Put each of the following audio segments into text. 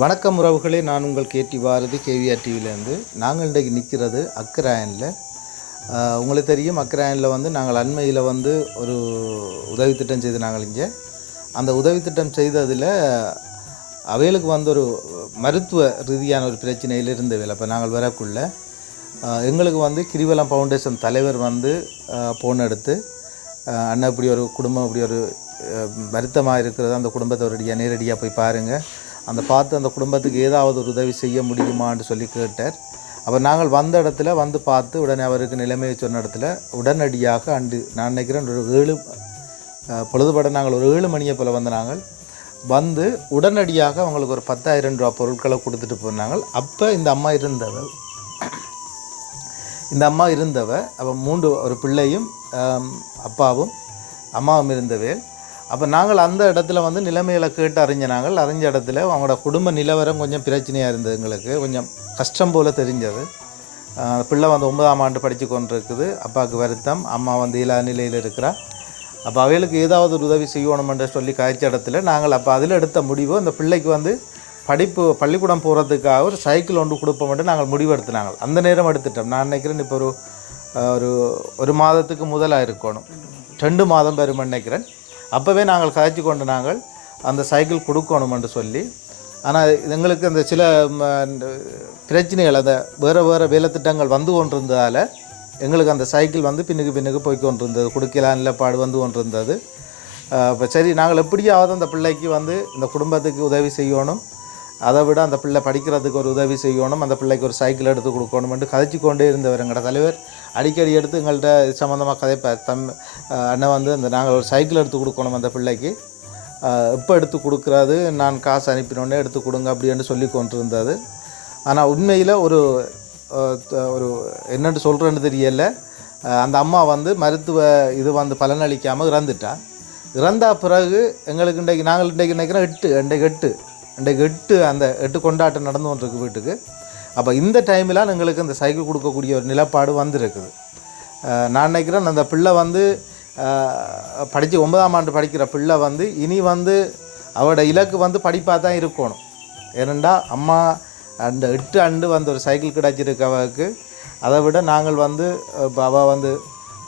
வணக்கம் உறவுகளே, நான் உங்கள் கேடி பாரதி கேவிஆர் டிவிலேருந்து. நாங்கள் இன்றைக்கு நிற்கிறது அக்கராயனில். உங்களுக்கு தெரியும், அக்கராயனில் நாங்கள் அண்மையில் ஒரு உதவி திட்டம் செய்து நாங்கள் இங்கே அந்த உதவி திட்டம் செய்ததில் அவைகளுக்கு ஒரு மருத்துவ ரீதியான ஒரு பிரச்சனையில் இருந்தவையில். அப்போ நாங்கள் வரக்குள்ள எங்களுக்கு கிரிவலம் ஃபவுண்டேஷன் தலைவர் ஃபோன் எடுத்து, அண்ணன் இப்படி ஒரு குடும்பம் இப்படி ஒரு வருத்தமாக இருக்கிறது, அந்த குடும்பத்தை நேரடியாக போய் பாருங்கள், பார்த்து அந்த குடும்பத்துக்கு ஏதாவது ஒரு உதவி செய்ய முடியுமான்னு சொல்லி கேட்டார். அப்போ நாங்கள் வந்த இடத்துல பார்த்து உடனே அவருக்கு நிலைமையை சொன்ன இடத்துல உடனடியாக நான் நினைக்கிறேன் ஒரு 7 பொழுதுபட நாங்கள் ஒரு 7 மணியை போல் நாங்கள் உடனடியாக அவங்களுக்கு ஒரு 10,000 ரூபா பொருட்களை கொடுத்துட்டு போனாங்க. அப்போ இந்த அம்மா இருந்தவ அப்போ 3 ஒரு பிள்ளையும் அப்பாவும் அம்மாவும் இருந்தவே. அப்போ நாங்கள் அந்த இடத்துல நிலைமைகளை கேட்டு அறிஞ்ச இடத்துல அவங்களோட குடும்ப நிலவரம் கொஞ்சம் பிரச்சனையாக இருந்தது. எங்களுக்கு கொஞ்சம் கஷ்டம் போல் தெரிஞ்சது. பிள்ளை 9ஆம் ஆண்டு படித்து கொண்டிருக்குது, அப்பாவுக்கு வருத்தம், அம்மா இயலா நிலையில் இருக்கிறா. அப்போ அவைகளுக்கு ஏதாவது ஒரு உதவி செய்யணுமென்று சொல்லி காய்ச்ச இடத்துல நாங்கள் அப்போ அதில் எடுத்த முடிவு, அந்த பிள்ளைக்கு பள்ளிக்கூடம் போகிறதுக்காக ஒரு சைக்கிள் ஒன்று கொடுப்போம்ட்டு நாங்கள் முடிவெடுத்தினாங்க. அந்த நேரம் எடுத்துட்டோம். நான் நினைக்கிறேன் இப்போ ஒரு மாதத்துக்கு முதலாக இருக்கணும், 2 மாதம் பெருமை நினைக்கிறேன். அப்போவே நாங்கள் காய்ச்சி கொண்டு நாங்கள் அந்த சைக்கிள் கொடுக்கணுமென்று சொல்லி. ஆனால் எங்களுக்கு அந்த சில பிரச்சனைகள், அந்த வேறு வேலை திட்டங்கள் கொண்டிருந்ததால் எங்களுக்கு அந்த சைக்கிள் பின்னுக்கு போய் கொண்டிருந்தது, கொடுக்கலாம் நிலப்பாடு கொண்டிருந்தது. இப்போ சரி, நாங்கள் எப்படியாவது அந்த பிள்ளைக்கு இந்த குடும்பத்துக்கு உதவி செய்யணும், அதை விட அந்த பிள்ளை படிக்கிறதுக்கு ஒரு உதவி செய்யணும், அந்த பிள்ளைக்கு ஒரு சைக்கிள் எடுத்து கொடுக்கணுமென்று கதைச்சி கொண்டே இருந்தவர் எங்களோட தலைவர். அடிக்கடி எடுத்து எங்கள்கிட்ட சம்மந்தமாக கதைப்பார். அண்ணன் நாங்கள் ஒரு சைக்கிள் எடுத்து கொடுக்கணும் அந்த பிள்ளைக்கு, எப்போ எடுத்து கொடுக்குறது, நான் காசு அனுப்பினோடனே எடுத்து கொடுங்க அப்படின்னு சொல்லி கொண்டிருந்தது. ஆனால் உண்மையில் ஒரு என்னென்னு சொல்கிறேன்னு தெரியல, அந்த அம்மா மருத்துவ இது பலனளிக்காமல் இறந்தா பிறகு எங்களுக்கு நாங்கள் நினைக்கிறோம் 8 அந்த 8 கொண்டாட்டம் நடந்து கொண்டிருக்கு வீட்டுக்கு. அப்போ இந்த டைமில் எங்களுக்கு அந்த சைக்கிள் கொடுக்கக்கூடிய ஒரு நிலப்பாடு வந்திருக்குது. நான் நினைக்கிறேன் அந்த பிள்ளை படித்து 9ஆம் ஆண்டு படிக்கிற பிள்ளை இனி அவரோட இலக்கு படிப்பாக தான் இருக்கணும். ஏனெண்டா அம்மா அந்த 8 ஆண்டு ஒரு சைக்கிள் கிடச்சிருக்கவருக்கு, அதை விட நாங்கள் இப்போ அவள்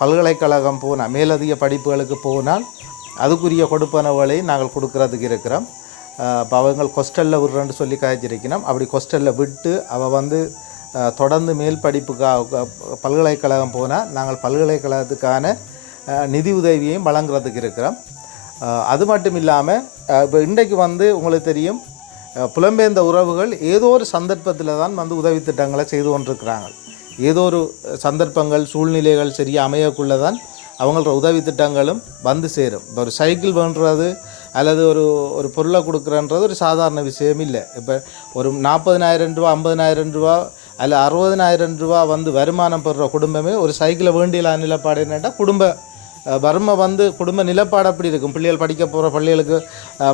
பல்கலைக்கழகம் போனால், மேலதிக படிப்புகளுக்கு போனால் அதுக்குரிய கொடுப்பனவுகளை நாங்கள் கொடுக்கறதுக்கு இருக்கிறோம். இப்போ அவங்க ஹாஸ்டலில் விடுறேன்னு சொல்லி காய்ச்சிருக்கணும். அப்படி ஹாஸ்டலில் விட்டு அவள் தொடர்ந்து மேல் படிப்புக்காக பல்கலைக்கழகம் போனால் நாங்கள் பல்கலைக்கழகத்துக்கான நிதி உதவியையும் வழங்குறதுக்கு இருக்கிறோம். அது மட்டும் இல்லாமல் இப்போ இன்றைக்கு உங்களுக்கு தெரியும், புலம்பெயர்ந்த உறவுகள் ஏதோ ஒரு சந்தர்ப்பத்தில் தான் உதவி திட்டங்களை செய்து கொண்டிருக்கிறாங்க. ஏதோ ஒரு சந்தர்ப்பங்கள் சூழ்நிலைகள் சரியாக அமையக்குள்ளே தான் அவங்களோட உதவி திட்டங்களும் சேரும். இப்போ ஒரு சைக்கிள் வேண்டுறது அல்லது ஒரு பொருளை கொடுக்குறன்றது ஒரு சாதாரண விஷயம் இல்லை. இப்போ ஒரு 40,000 ரூபா 50,000 ரூபா அல்ல 60,000 ரூபா வருமானம் பெறுற குடும்பமே ஒரு சைக்கிளை வேண்டிய நிலப்பாடு என்னென்னா, குடும்ப வறுமை குடும்ப நிலப்பாடு அப்படி இருக்கும். பிள்ளைகள் படிக்க போகிற பள்ளிகளுக்கு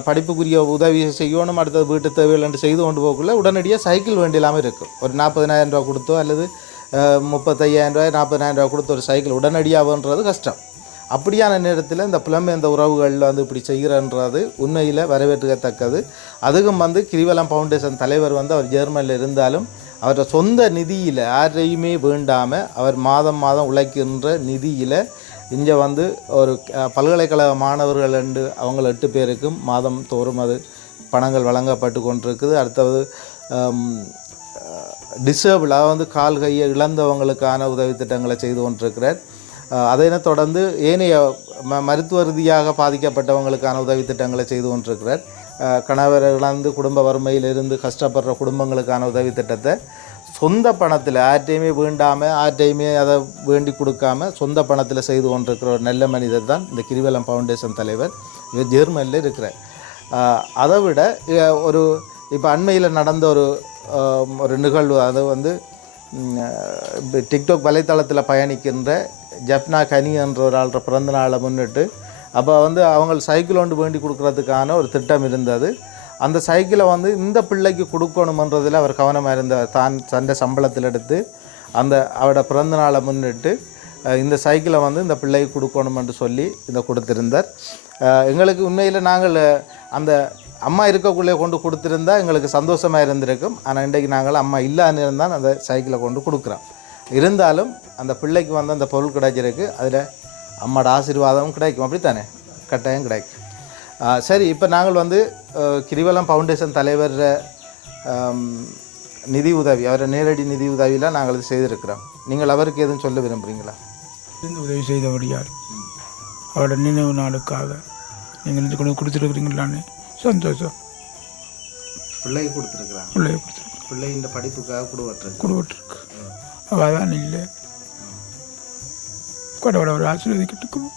படிப்புக்குரிய உதவி செய்யணும், அடுத்தது வீட்டு தேவைகள் செய்து கொண்டு போகக்குள்ள உடனடியாக சைக்கிள் வேண்டியலாமல் இருக்கும். ஒரு 40,000 ரூபா கொடுத்தோ அல்லது 35,000 ரூபாய் 40,000 ரூபா கொடுத்த ஒரு சைக்கிள் உடனடியாகன்றது கஷ்டம். அப்படியான நேரத்தில் இந்த புலம்பெயர்ந்த உறவுகளில் இப்படி செய்கிறன்றது உண்மையில் வரவேற்கத்தக்கது. அதுக்கும் கிரிவலம் ஃபவுண்டேஷன் தலைவர் அவர் ஜெர்மனியில் இருந்தாலும் அவரோட சொந்த நிதியில் யாரையுமே வேண்டாமல் அவர் மாதம் உழைக்கின்ற நிதியில் இங்கே ஒரு பல்கலைக்கழக மாணவர்கள் அவங்க 8 பேருக்கும் மாதம் தோறும் அது பணங்கள் வழங்கப்பட்டு கொண்டிருக்குது. அடுத்தது டிசேபிள், அதாவது கால் கையை இழந்தவங்களுக்கான உதவி திட்டங்களை செய்து கொண்டிருக்கிறார். அதனை தொடர்ந்து ஏனைய மருத்துவ ரீதியாக பாதிக்கப்பட்டவங்களுக்கான உதவி திட்டங்களை செய்து கொண்டிருக்கிறார். கணவர் இழந்து குடும்ப வறுமையிலிருந்து கஷ்டப்படுற குடும்பங்களுக்கான உதவி திட்டத்தை சொந்த பணத்தில் யார்ட்டையுமே வேண்டாமல் யார்ட்டையுமே அதை வேண்டி கொடுக்காமல் சொந்த பணத்தில் செய்து கொண்டிருக்கிற ஒரு நல்ல மனிதர் தான் இந்த கிரிவலம் ஃபவுண்டேஷன் தலைவர். இவர் ஜெர்மனியில் இருக்கிறார். அதை விட இப்போ அண்மையில் நடந்த ஒரு நிகழ்வு, அது டிக்டாக் வலைத்தளத்தில் பயணிக்கின்ற ஜப்னா கனி என்ற ஒரு ஆள்ற பிறந்த நாளை முன்னிட்டு அப்போ அவங்க சைக்கிள் ஒன்று வேண்டி கொடுக்கறதுக்கான ஒரு திட்டம் இருந்தது. அந்த சைக்கிளை இந்த பிள்ளைக்கு கொடுக்கணுமன்றதில் அவர் கவனமாக இருந்தார். தன்னை சம்பளத்தில் எடுத்து அவரோட பிறந்த நாளை முன்னிட்டு இந்த சைக்கிளை இந்த பிள்ளைக்கு கொடுக்கணுமென்று சொல்லி இதை கொடுத்திருந்தார். எங்களுக்கு உண்மையில் நாங்கள் அந்த அம்மா இருக்கக்குள்ளே கொண்டு கொடுத்துருந்தா எங்களுக்கு சந்தோஷமாக இருந்திருக்கும். ஆனால் இன்றைக்கு நாங்கள் அம்மா இல்லான்னு இருந்தால் அந்த சைக்கிளை கொண்டு கொடுக்குறோம். இருந்தாலும் அந்த பிள்ளைக்கு வந்து அந்த பொருள் கிடைச்சிருக்கு, அதில் அம்மாவோட ஆசீர்வாதமும் கிடைக்கும். அப்படித்தானே? கட்டாயம் கிடைக்கும். சரி, இப்போ நாங்கள் வந்து கிரிவலம் ஃபவுண்டேஷன் தலைவர் நிதி உதவி, அவரை நேரடி நிதி உதவியில் நாங்கள் இது செய்திருக்கிறோம். நீங்கள் அவருக்கு எதுவும் சொல்ல விரும்புகிறீங்களா? உதவி செய்தபடியார் அவரோட நினைவு நாளுக்காக நீங்கள் இது கொண்டு கொடுத்துருக்குறீங்களான்னு சந்தோஷம். பிள்ளைக்கு கொடுத்துருக்குறாங்க. பிள்ளை இந்த படிப்புக்காக கொடுவட்டிருக்கு. அவள் தான் இல்லை கடவுளை அவர் ஆசீர்வதிக்கட்டுக்கும்.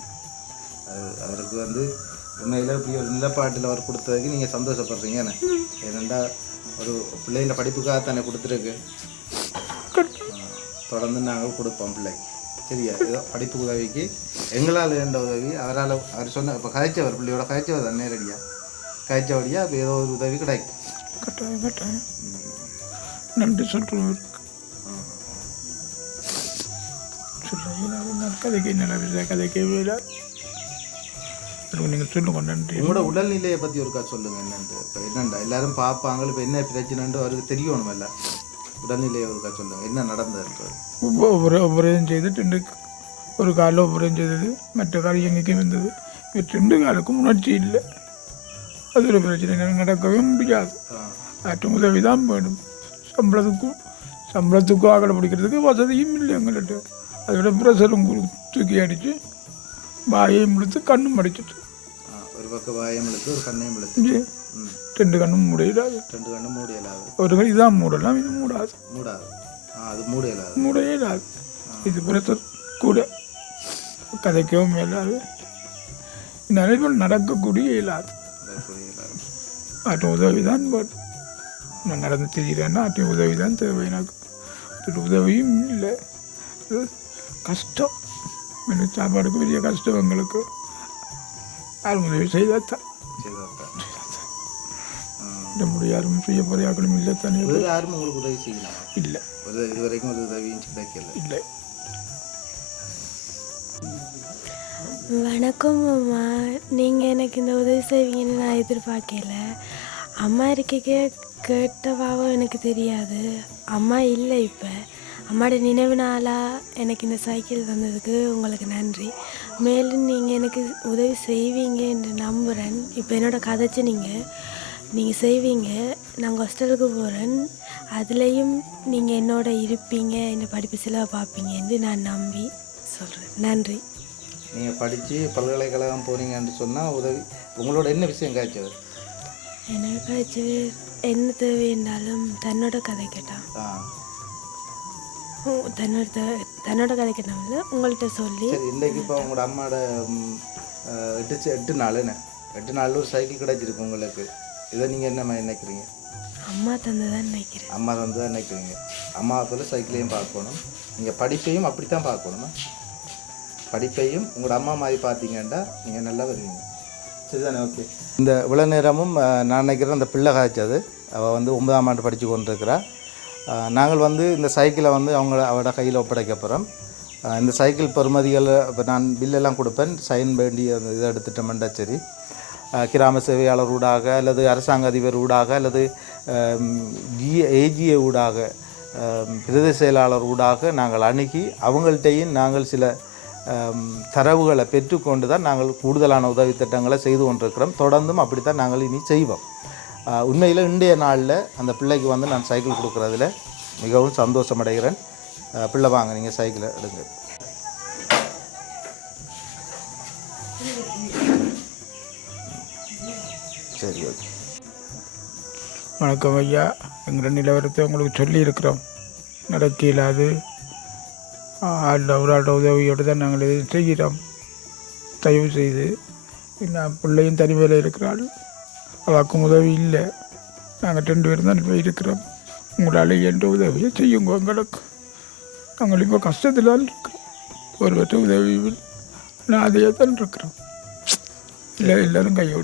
அவருக்கு வந்து உண்மையில் இப்படி ஒரு நிலப்பாட்டில் அவர் கொடுத்ததுக்கு நீங்கள் சந்தோஷப்படுறீங்க. ஏனெண்டா ஒரு பிள்ளைங்கள படிப்புக்காக தானே கொடுத்துருக்கு. தொடர்ந்து நாங்கள் கொடுப்போம் பிள்ளைக்கு. சரியா? ஏதோ படிப்பு உதவிக்கு எங்களால் இருந்த உதவி அவரால் அவர் சொன்ன இப்போ கதைச்சவர் பிள்ளையோட கதைச்சவர் தான் நேரடியாக கதைச்சபடியாக இப்போ ஏதோ ஒரு உதவி கிடைக்கும். கட்டாயம் நன்றி சொல்கிறேன். கதைக்கு நல்ல கதைக்கே வேலை நீங்கள் சொல்லுங்க. நன்றி. உங்களோட உடல்நிலையை பற்றி ஒருக்கா சொல்லுங்கள். என்னென்று இப்போ என்னண்டா எல்லாரும் பார்ப்பாங்க, இப்போ என்ன பிரச்சனைன்ட்டு அவருக்கு தெரியணும். இல்லை, உடல்நிலையை ஒருக்கா சொல்லுங்கள். என்ன நடந்தது? ஒவ்வொருத்தையும் செய்து ஒரு காலில் ஒவ்வொருத்தையும் செய்தது, மற்ற காலம் எங்கேயும் வந்தது. 2 காலுக்கும் உணர்ச்சி இல்லை. அது ஒரு பிரச்சனை, நடக்கவே முடியாது. ஆற்றும் உதவி தான் வேணும். சம்பளத்துக்கும் ஆகலை பிடிக்கிறதுக்கு வசதியும் இல்லை எங்கள்கிட்ட. அதை விட ப்ரெஷரும் தூக்கி அடித்து வாயையும் இழுத்து கண்ணும் அடிச்சிட்டு ஒரு பக்கம் வாயம் இழுத்து ஒரு கண்ணையும் இழுத்து 2 கண்ணும் மூடையிடாது. 2 கண்ணும் மூடையிடாது. ஒரு கண் இதான் மூடலாம், இது மூடாது. அது மூடையிடாது. மூடையிடாது. இது ப்ரெஷர் கூட கதைக்கவும் இயலாது. நிறைவில் நடக்கக்கூடிய இயலாது. ஆட்டும் உதவி தான் நான் நடந்து தெரிகிறேன்னா ஆட்டும் உதவி தான் தேவை. எனக்கு உதவியும் இல்லை. கஷ்டம், சாப்பாடுக்கு பெரிய கஷ்டம் எங்களுக்கு. யாரும் உதவி செய்தாத்தான் யாரும் செய்ய போறியாக்களும் இல்லை தானே. யாரும் உங்களுக்கு உதவி செய்யலாம் இல்லை, இதுவரைக்கும் ஒரு உதவியும் கிடைக்கல. இல்லை. வணக்கம் அம்மா. நீங்கள் எனக்கு இந்த உதவி செய்வீங்கன்னு நான் எதிர்பார்க்கல. அம்மா இருக்க கேட்டவாவோ எனக்கு தெரியாது. அம்மா இல்லை. இப்போ அம்மாவோட நினைவு நாளாக எனக்கு இந்த சைக்கிள் தந்ததுக்கு உங்களுக்கு நன்றி. மேலும் நீங்கள் எனக்கு உதவி செய்வீங்க என்று நம்புகிறேன். இப்போ என்னோடய கதைச்சு நீங்கள் செய்வீங்க. நான் ஹாஸ்டலுக்கு போகிறேன், அதுலேயும் நீங்கள் என்னோட இருப்பீங்க, என்னை படிப்பு செலவை பார்ப்பீங்க என்று நான் நம்பி சொல்கிறேன். நன்றி. நீங்கள் படித்து பல்கலைக்கழகம் போனீங்கன்னு சொன்னால் உதவி உங்களோட என்ன விஷயம் காய்ச்சது? எனக்கு காய்ச்சது என்ன தேவை என்றாலும் தன்னோட கதை கேட்டான். தன்னோட கதை கேட்டாங்க உங்கள்கிட்ட சொல்லி. சரி, இன்றைக்கு இப்போ உங்களோட அம்மாவோட 8 நாள் 8 நாளில் ஒரு சைக்கிள் கிடச்சிருக்கு உங்களுக்கு. இதை நீங்கள் என்ன நினைக்கிறீங்க? அம்மா தந்துதான் நினைக்கிறேன். அம்மா தந்துதான் நினைக்கிறீங்க. அம்மா போல் சைக்கிளையும் பார்க்கணும், நீங்கள் படிப்பையும் அப்படி தான் பார்க்கணுமா? படிப்பையும் உங்களோட அம்மா மாதிரி பார்த்தீங்கன்னா நீங்கள் நல்லா வருவீங்க. சரிதானே? ஓகே. இந்த இவ்வளோ நேரமும் நான் நினைக்கிறேன் அந்த பிள்ளை காய்ச்சது. அவள் வந்து 9ஆம் ஆண்டு படித்து கொண்டிருக்கிறா. நாங்கள் வந்து இந்த சைக்கிளை வந்து அவட கையில் ஒப்படைக்க போகிறோம். இந்த சைக்கிள் பெறுமதிகள் இப்போ நான் பில்லெல்லாம் கொடுப்பேன், சைன் வேண்டி அந்த இதை எடுத்துட்டோம்னா சரி. கிராம சேவையாளர் ஊடாக அல்லது அரசாங்க அதிபர் ஊடாக அல்லது ஏஜிஏ ஊடாக பிரதேச செயலாளர் ஊடாக நாங்கள் அணுகி அவங்கள்ட்டையும் நாங்கள் சில தரவுகளை பெற்றுக்கொண்டு தான் நாங்கள் கூடுதலான உதவி திட்டங்களை செய்து கொண்டிருக்கிறோம். தொடர்ந்தும் அப்படித்தான் நாங்கள் இனி செய்வோம். உண்மையில் இன்றைய நாளில் அந்த பிள்ளைக்கு வந்து நான் சைக்கிள் கொடுக்குறதுல மிகவும் சந்தோஷமடைகிறேன். பிள்ளை வாங்க, நீங்கள் சைக்கிளை எடுங்க. சரி, ஓகே. வணக்கம் ஐயா. எங்களோட நிலவரத்தை உங்களுக்கு சொல்லியிருக்கிறோம். நடக்க இல்லாது ஒரு ஆளோட உதவியோடு தான் நாங்கள் இதை செய்கிறோம். தயவு செய்து நான் பிள்ளையும் தனிமையில் இருக்கிறாள், அவக்கும் உதவி இல்லை. நாங்கள் 2 பேரும் தான் இருக்கிறோம். உங்களால் என்ற உதவியை செய்யுங்க எங்களுக்கு. நாங்கள் இப்போ கஷ்டத்தில் தான் இருக்கிறோம். ஒருவற்ற உதவியில் நான் அதையே தான் இருக்கிறோம். இல்லை, எல்லோரும் கையோடு